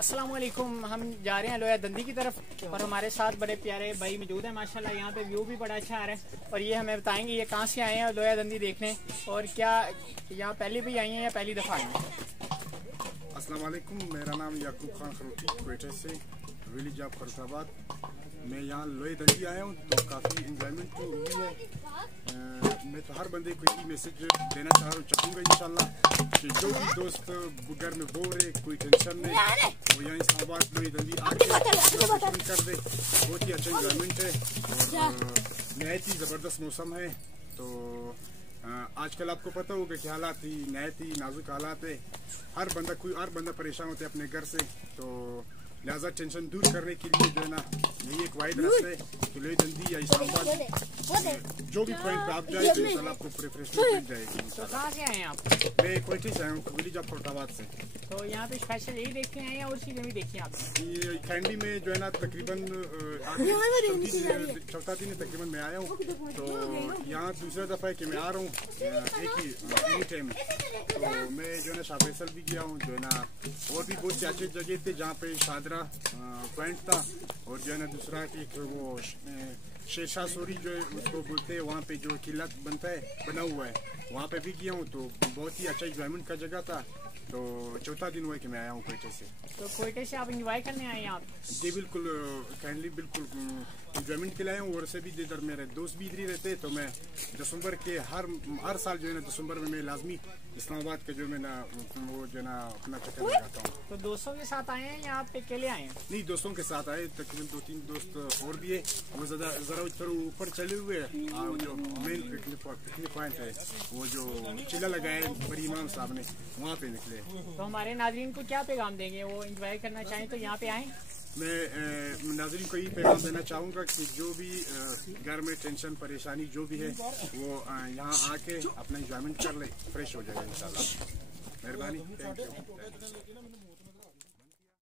अस्सलाम वालेकुम। हम जा रहे हैं लोया दंदी की तरफ और हमारे साथ बड़े प्यारे भाई मौजूद हैं माशाल्लाह। यहाँ पे व्यू भी बड़ा अच्छा आ रहा है और ये हमें बताएंगे ये कहाँ से आए हैं लोया दंदी देखने और क्या यहाँ पहले भी आई हैं या पहली दफ़ा आई हैं। अस्सलाम वालेकुम, मेरा नाम याकूब खान खरोटी क्वेटा से विलेज ऑफ फरुखाबाद। मैं यहाँ लोया दंदी आया हूँ तो काफ़ी इंजॉयमेंट तो हुई है। मैं तो हर बंदे को यही मैसेज देना चाहूँगा इंशाल्लाह कि जो भी दोस्त घर में बोर है, कोई टेंशन नहीं, वो यहाँ इस्लामाबाद लोया दंदी आके कर दे। बहुत ही अच्छा इंजॉयमेंट है और नहायत ही ज़बरदस्त मौसम है। तो आजकल आपको पता होगा कि हालात ही नहायत ही नाजुक हालात है। हर बंदा परेशान होता है अपने घर से, तो लिहाजा टेंशन दूर करने के लिए जो है ना यही एक वाहिद रास्ता है कि लोया दंदी या इस्लामाबाद जो भी पॉइंट पे आप जाए तो इंशाल्लाह आपको रिफ्रेशमेंट मिल जाएगी। तो कहाँ से आए हैं आप? मैं क्वेटा से आया हूँ, विलेज ऑफ फरुखाबाद से। तो यहाँ पे स्पेशल यही देखते हैं या और चीज़ें भी देखी आपने? ये कैंडी में जो है ना तकरीबन चौथा दिन तकरीबन मैं आया हूँ। तो यहाँ दूसरा दफ़ा है कि मैं आ रहा हूँ एक ही टाइम। तो मैं जो है ना शाह फैसल भी गया हूँ, जो है ना और भी बहुत से अच्छे जगह थे जहाँ पे शादरा पॉइंट था और जो है ना दूसरा कि वो शेरशाह सूरी जो है उसको बोलते हैं, वहाँ पे जो किला बना हुआ है वहाँ पे भी गया हूँ। तो बहुत ही अच्छा इंजॉयमेंट का जगह था। तो चौथा दिन हुआ कि मैं आया हूँ क्वेटा से। तो क्वेटा से आप इंजॉय करने आए हैं आप? जी बिल्कुल, काइंडली बिल्कुल इंजॉयमेंट के लिए आया हूँ। और से भी इधर मेरे दोस्त भी इधर ही रहते हैं, तो मैं दिसंबर के हर साल जो है ना दिसंबर में मैं लाजमी इस्लामाबाद के जो मैं ना वो जो है ना अपना चक्कर लगाता हूँ। तो दोस्तों के साथ आए हैं या आप अकेले आए हैं? नहीं, दोस्तों के साथ आए, तकरीबन 2-3 दोस्त और भी है। वो जरा ऊपर चले हुए हैं, जो मेन पिकनिक पॉइंट है वो जो चिल्ला लगाए बड़ी इमाम साहब ने, वहाँ पे निकले। तो हमारे नाज़रीन को क्या पैगाम देंगे, वो एंजॉय करना चाहें तो यहाँ पे आएँ? मैं नाज़रीन को यही पैगाम देना चाहूँगा कि जो भी घर में टेंशन परेशानी जो भी है वो यहाँ आके अपना इंजॉयमेंट कर ले, फ्रेश हो जाएगा इंशाल्लाह। मेहरबानी, थैंक यू।